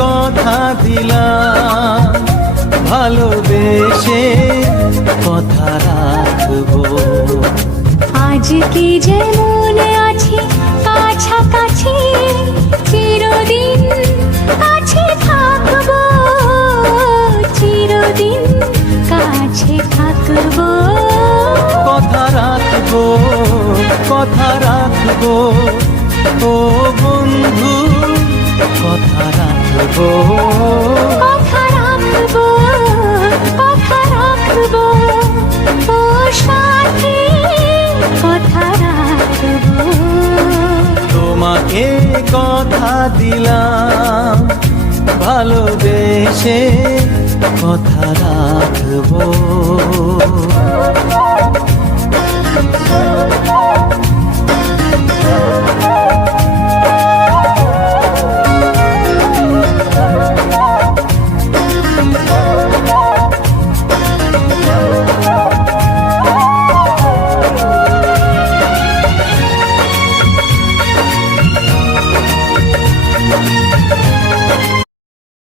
কথা দিলাম, ভালোবেসে কথা রাখবো। আজকে যেমন আছি কাছাকাছি, চিরদিন কাছে থাকবো, চিরদিন কাছে থাকবো। কথা রাখবো, কথা রাখবো, ও বন্ধু কথা রাখবো। কথা রাখবো, কথা রাখবো, ও সাথী কথা রাখবো। তোমাকে কথা দিলাম, ভালোবেসে কথা রাখবো।